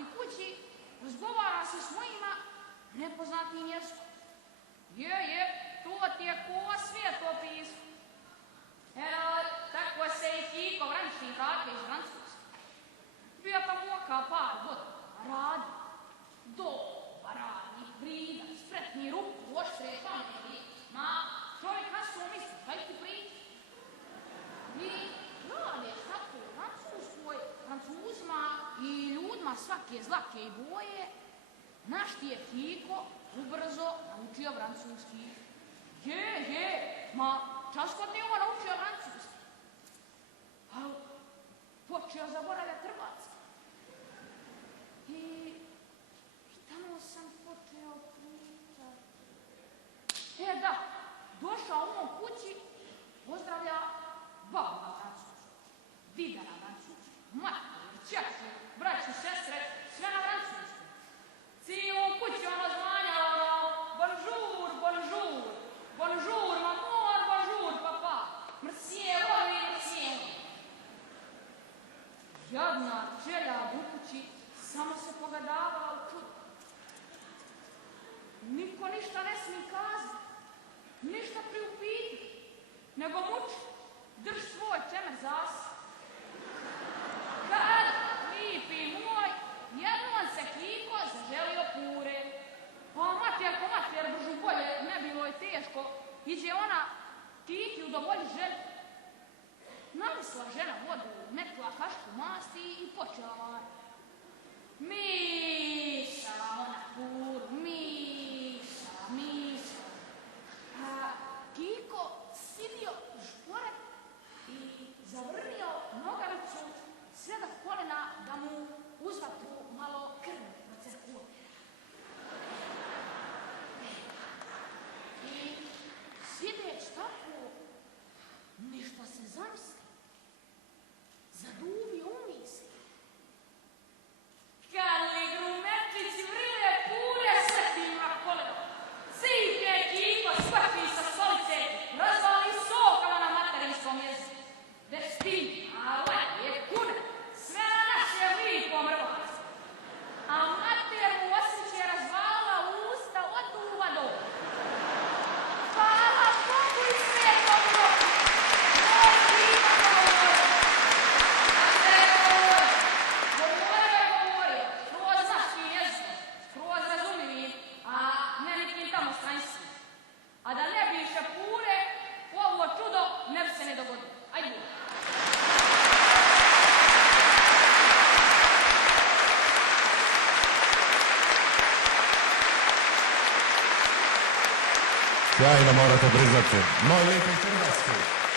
i kući razgovara se s mojima nepoznatim jezikom. Je, to ti je ko svjetopis. Tako se i Kiko Vrančin vratio iz Francuske. Bio pa moka par godina, radi, dobar radnik, vridan, spretni ruku, oštre pameti. Ma, čovjek nas su misli, kaj ti priča? I rade tako u Francuskoj, Francuzima i ljudima svake zlake i boje. Naš ti je Kiko ubrzo naučio francuski. Ma, časkot nije ovo naučio francuski. Ali počeo zaboravljati hrvatski. I tamo sam počeo pričati. Da, došao u mom kući, pozdravlja babu na francusku, dida na francusku, mater, čerke, braći, sestre, sve na francusku. Cijelu kuću ono zvanjalo, bonjour, bonjour, bonjour, maman, bonjour, papa, merci, oui, merci. Jadna čeljad u kući samo se pogledavala u čudu. Niko ništa ne smije kazati, ništa priupiti, nego muči, drž svoj čemer zas. Kad, lipi moj, jednom se Kiko zaželio pure. Pa mater, bržu bolje, ne bilo je teško, iđe ona Kiki udovolji želju. Namisla žena vodu, metla kašku masti i počela varati. Mišala ona puru, mišala. A Kiko sidio šporet i zavrnio nogavicu sve do kolena da mu uzvatu malo krvi procirkula. I sideć tako, ništa se zamisli, zaduvi umisli. Kali grumečić vrile pure svetim na koleno. Cipe Kiko skvači sa stolice, razvali sokama na materinskom jeziku. Destin, ale je kuna, sve na naše lipo mrvac. A mater mu osjeće razvala usta od uva do. Hvala Bogu i svetom roku. Govorio, skroz našim jezikom, skroz razumljivim, a ne nikim tamo stranskim. A da ne bi više pure, ovo čudo ne bi se ne dogodilo. Ajde. Sjajno morate priznati. Moj lijep Hrvatski.